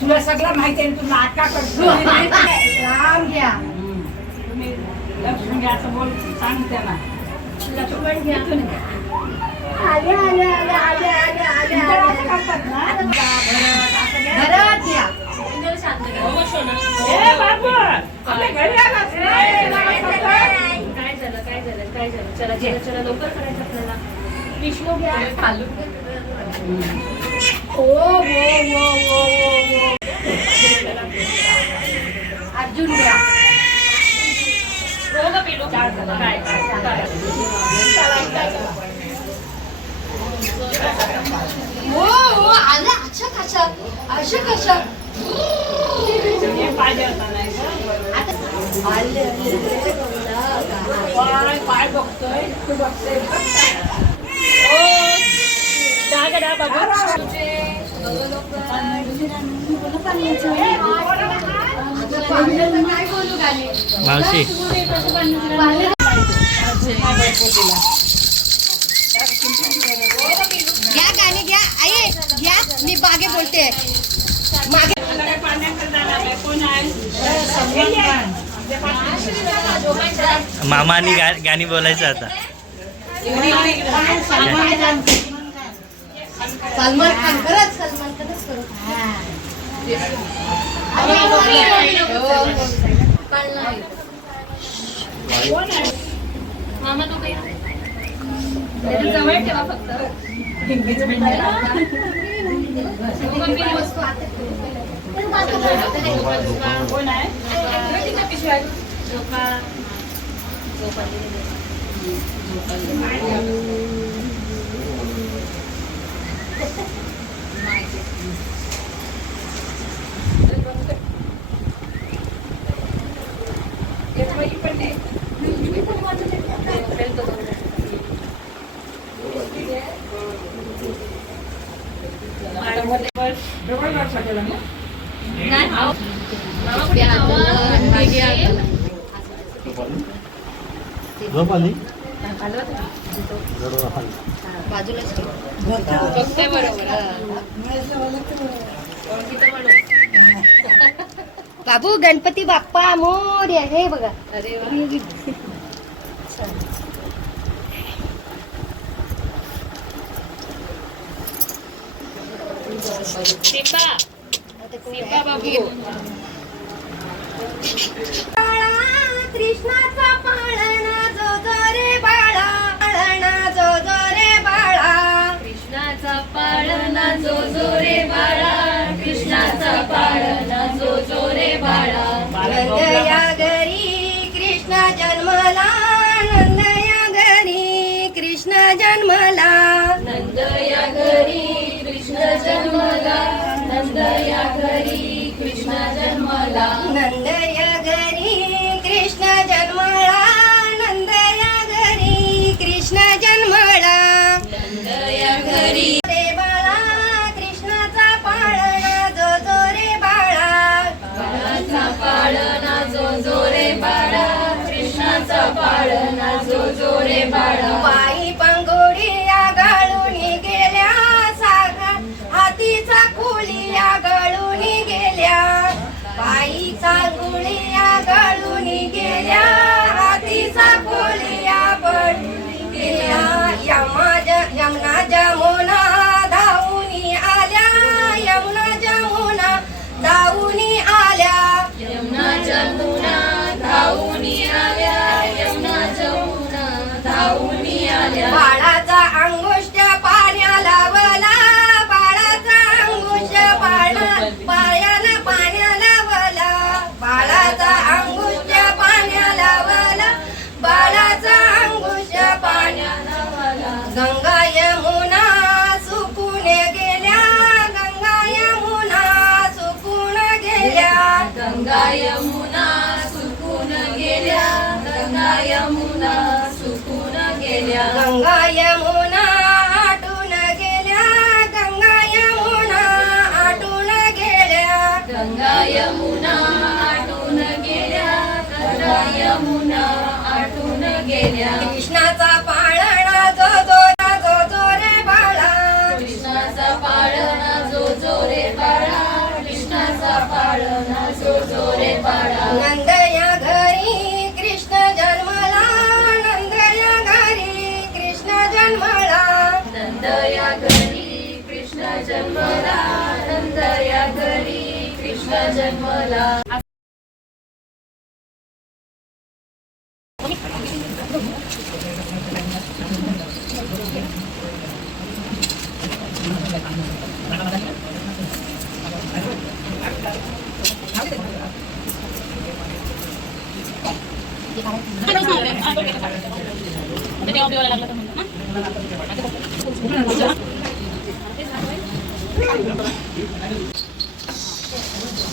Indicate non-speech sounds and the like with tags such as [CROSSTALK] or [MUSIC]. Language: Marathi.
तुला सगळं माहिती आहे तुला नाटका करतो राम घ्या. तुम्ही लक्ष्मी घ्यायचं बोल सांग त्यांना. लक्ष्मण घ्या. आले आले आले आले आले आले तुमच्याकडे आले. असं करतात ना? भरत, असं घ्या. घ्या आपल्या घरी. काय झालं काय झालं काय झालं चला चला चला लवकर करायचं आपल्याला पिशवो घ्या. अर्जुन घ्या हो काय हो हो अच्छा कशा कशा पाय पाय बघतोय तू बघतोय मावशी घ्या गाणे घ्या आई घ्या मी बागे बोलते मागे पाण्याकडे जाणार आहे. कोण आहे सलमान खान. आमच्या पाठीशी. मामा आणि गा गाणी बोलायचं आता सलमान खान खरंच सलमान खानच करू. मामा तो काही जवळ ठेवा फक्त कोण आहे झोपा झोप आली. बाबू गणपती बाप्पा मोर्या हे बघा अरे. [LAUGHS] सिम्बा सिम्बा बाबू. कृष्णाचा पाळणा जो जो रे बाळा पाळणा जो जो रे बाळा. कृष्णाचा पाळणा जो जो रे बाळा. कृष्णाचा पाळणा जो जो रे बाळा. नंद या घरी कृष्ण जन्मला. नंद या घरी कृष्ण जन्मला. नंद या घरी कृष्ण जन्मला. नंद या घरी कृष्ण जन्मला. नंद या घरी कृष्ण जन्मला. नंद या घरी कृष्ण जन्मला. नंद या घरी रे बाळा कृष्णाचा पाळणा जो जो रे बाळा. बाळाचा पाळणा जो जो रे बाळा कृष्णाचा पाळणा जो जो रे बाळा. बाळाचा अंगुष्ट पाण्या लावला बाळाचा पाण्या पायाला पाण्या लावला बाळाचा पाण्या लावला बाळाचा पाण्या लावला गंगा यमुना सुकून गेल्या. गंगा यमुना सुकून गेल्या. गंगा यमुना गेल्या. कृष्णाचा पाळणा जो जोरा जो जो रे बाळा. कृष्णाचा पाळणा जो जो रे बाळा. कृष्णाचा पाळणा जो जो रे बाळा. नंद या घरी कृष्ण जन्मला. नंद या घरी कृष्ण जन्मला. नंद या घरी कृष्ण जन्मला. नंद या घरी कृष्ण जन्मला. म्हणलं ना